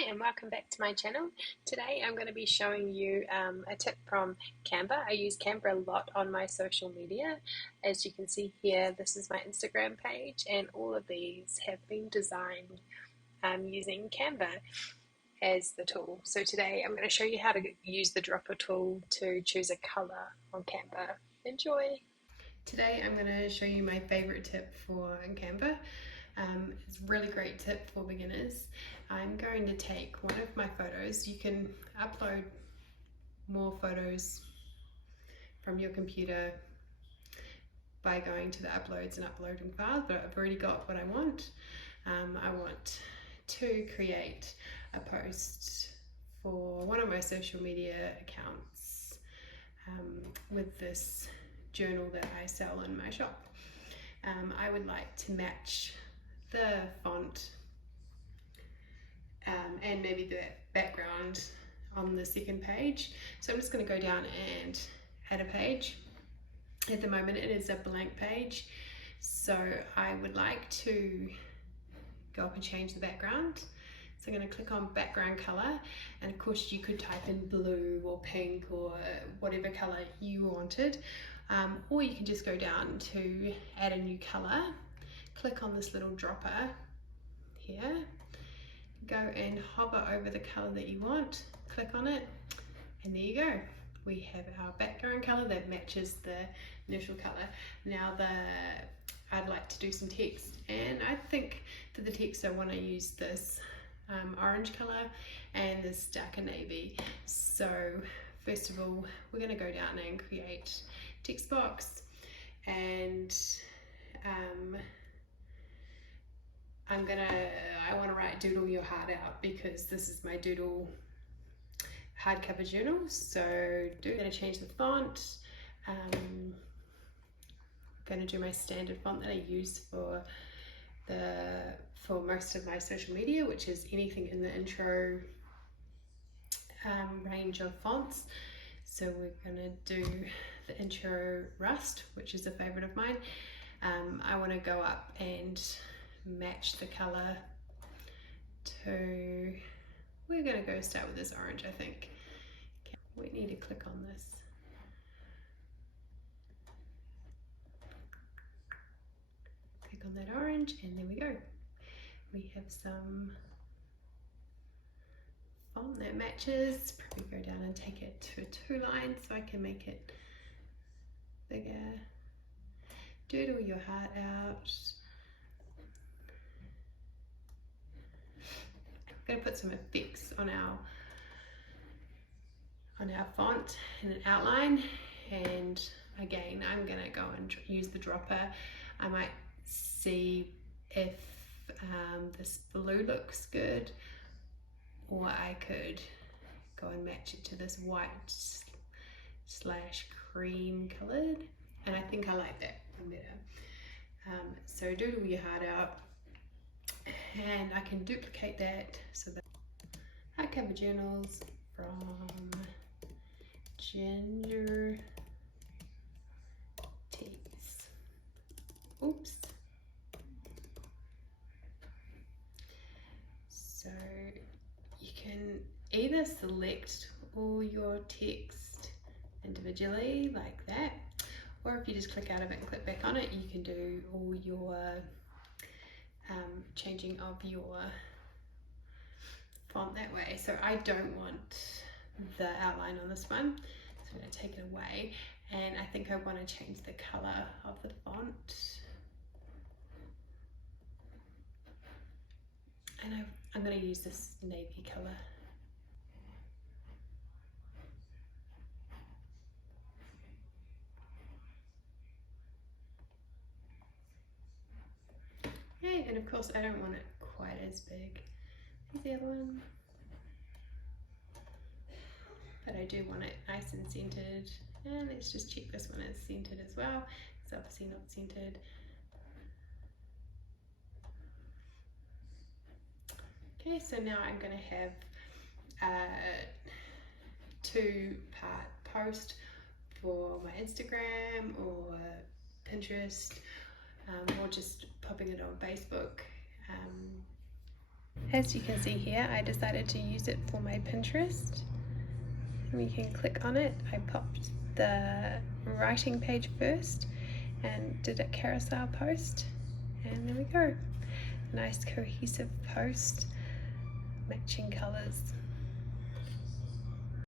Hi and welcome back to my channel. Today I'm going to be showing you a tip from Canva. I use Canva a lot on my social media. As you can see here, this is my Instagram page and all of these have been designed using Canva as the tool. So today I'm going to show you how to use the dropper tool to choose a color on Canva. Enjoy! Today I'm going to show you my favorite tip for Canva. It's a really great tip for beginners. I'm going to take one of my photos. You can upload more photos from your computer by going to the uploads and uploading files, but I've already got what I want. I want to create a post for one of my social media accounts with this journal that I sell in my shop. I would like to match the font and maybe the background on the second page. So I'm just going to go down and add a page. At the moment it is a blank page, so I would like to go up and change the background. So I'm going to click on background color, and of course you could type in blue or pink or whatever color you wanted, or you can just go down to add a new color, click on this little dropper here, go and hover over the color that you want, click on it, and there you go. We have our background color that matches the initial color. Now I'd like to do some text, and I think for the text I want to use this orange color and this darker navy. So first of all, we're going to go down and create text box, and I want to write doodle your heart out because this is my doodle hardcover journal. So I'm going to change the font. I'm going to do my standard font that I use for most of my social media, which is anything in the intro range of fonts. So we're going to do the intro Rust, which is a favorite of mine. I want to go up and match the color to, we're going to start with this orange, I think. Okay, we need to click on this. Click on that orange, and there we go. We have some font that matches. Probably go down and take it to 2 lines so I can make it bigger. Doodle your heart out. I'm going to put some effects on our font and an outline, and again I'm going to go and use the dropper. I might see if this blue looks good, or I could go and match it to this white / cream colored, and I think I like that better. So doodle your heart out, and I can duplicate that so that hardcover journals from Ginger Teas. Oops. So you can either select all your text individually like that, or if you just click out of it and click back on it, you can do all your changing of your font that way. So I don't want the outline on this one, so I'm going to take it away, and I think I want to change the color of the font, and I'm going to use this navy color. Okay, and of course I don't want it quite as big as the other one, but I do want it nice and centered. And let's just check this one is centered as well. It's obviously not centered. Okay, so now I'm going to have a 2-part post for my Instagram or Pinterest, or just popping it on Facebook. As you can see here, I decided to use it for my Pinterest. And we can click on it. I popped the writing page first and did a carousel post, and there we go. Nice cohesive post, matching colors.